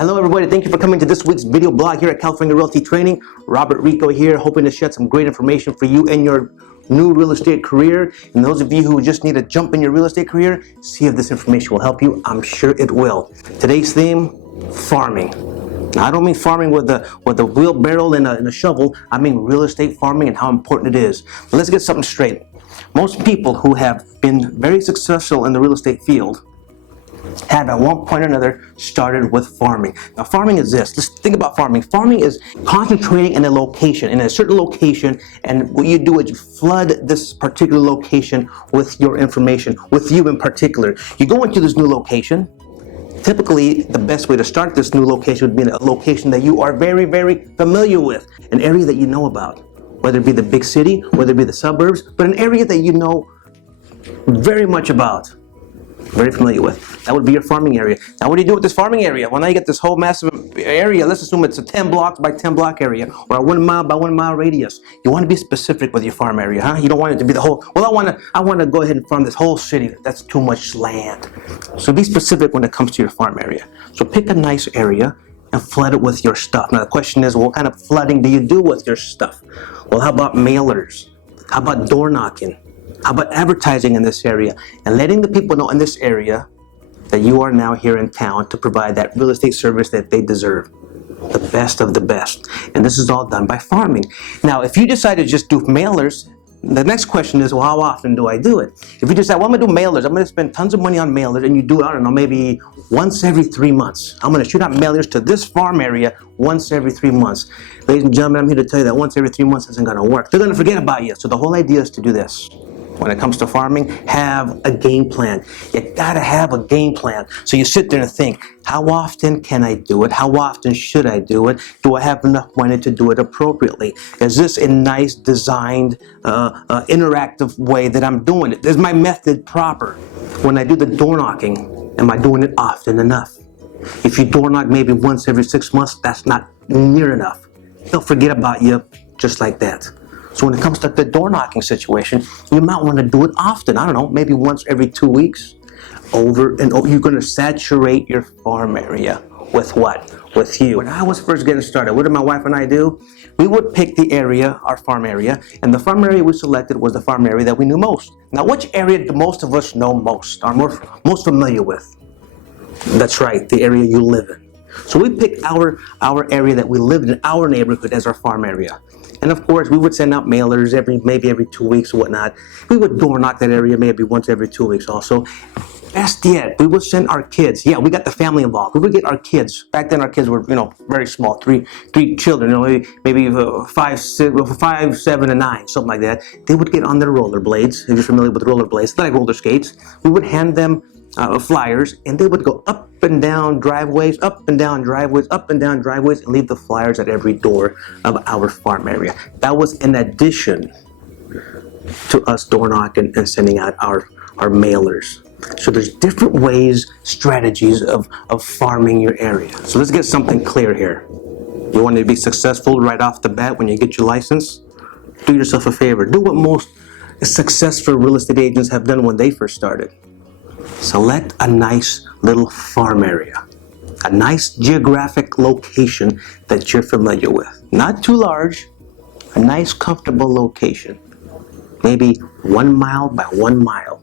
Hello everybody, thank you for coming to this week's video blog here at California Realty Training. Robert Rico here, hoping to shed some great information for you in your new real estate career. And those of you who just need a jump in your real estate career, see if this information will help you. I'm sure it will. Today's theme, farming. Now, I don't mean farming with a wheelbarrow and a shovel. I mean real estate farming and how important it is. But let's get something straight. Most people who have been very successful in the real estate field have at one point or another started with farming. Now farming is this. Let's think about farming. Farming is concentrating in a location, in a certain location, and what you do is you flood this particular location with your information, with you in particular. You go into this new location. Typically, the best way to start this new location would be in a location that you are very, very familiar with, an area that you know about, whether it be the big city, whether it be the suburbs, but an area that you know very much about, very familiar with. That would be your farming area. Now what do you do with this farming area? Well, now you get this whole massive area. Let's assume it's a 10 blocks by 10 block area or a 1 mile by 1 mile radius. You want to be specific with your farm area, huh? You don't want it to be the whole, well, I want to go ahead and farm this whole city. That's too much land. So be specific when it comes to your farm area. So pick a nice area and flood it with your stuff. Now the question is, what kind of flooding do you do with your stuff? Well, how about mailers? How about door knocking? How about advertising in this area and letting the people know in this area that you are now here in town to provide that real estate service that they deserve, the best of the best. And this is all done by farming. Now, if you decide to just do mailers, the next question is, well, how often do I do it? If you decide, well, I'm going to do mailers, I'm going to spend tons of money on mailers, and you do it, I don't know, maybe once every 3 months. I'm going to shoot out mailers to this farm area once every 3 months. Ladies and gentlemen, I'm here to tell you that once every 3 months isn't going to work. They're going to forget about you. So the whole idea is to do this. When it comes to farming, have a game plan. You gotta have a game plan. So you sit there and think, how often can I do it? How often should I do it? Do I have enough money to do it appropriately? Is this a nice designed, interactive way that I'm doing it? Is my method proper? When I do the door knocking, am I doing it often enough? If you door knock maybe once every 6 months, that's not near enough. They'll forget about you just like that. So when it comes to the door knocking situation, you might want to do it often. I don't know, maybe once every 2 weeks. Over and over. You're going to saturate your farm area with what? With you. When I was first getting started, what did my wife and I do? We would pick the area, our farm area, and the farm area we selected was the farm area that we knew most. Now, which area do most of us know most, are most familiar with? That's right, the area you live in. So we picked our area that we lived in, our neighborhood, as our farm area. And of course, we would send out mailers maybe every 2 weeks or whatnot. We would door knock that area maybe once every 2 weeks also. Best yet, we would send our kids. Yeah, we got the family involved. We would get our kids. Back then, our kids were, very small. Three children, maybe 5, 7, and 9, something like that. They would get on their rollerblades. If you're familiar with rollerblades, like roller skates. We would hand them flyers, and they would go up and down driveways, up and down driveways, up and down driveways, and leave the flyers at every door of our farm area. That was in addition to us door knocking and sending out our mailers. So there's different ways, strategies of farming your area. So let's get something clear here. You want to be successful right off the bat when you get your license? Do yourself a favor. Do what most successful real estate agents have done when they first started. Select a nice little farm area, a nice geographic location that you're familiar with. Not too large, a nice comfortable location, maybe 1 mile by 1 mile,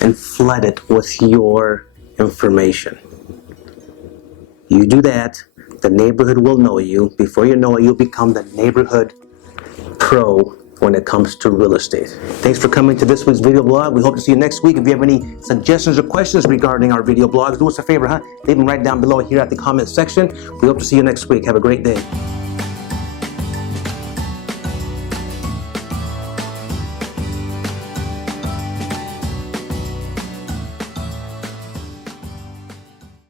and flood it with your information. You do that, the neighborhood will know you. Before you know it, you'll become the neighborhood pro when it comes to real estate. Thanks for coming to this week's video blog. We hope to see you next week. If you have any suggestions or questions regarding our video blogs, do us a favor, Leave them right down below here at the comment section. We hope to see you next week. Have a great day.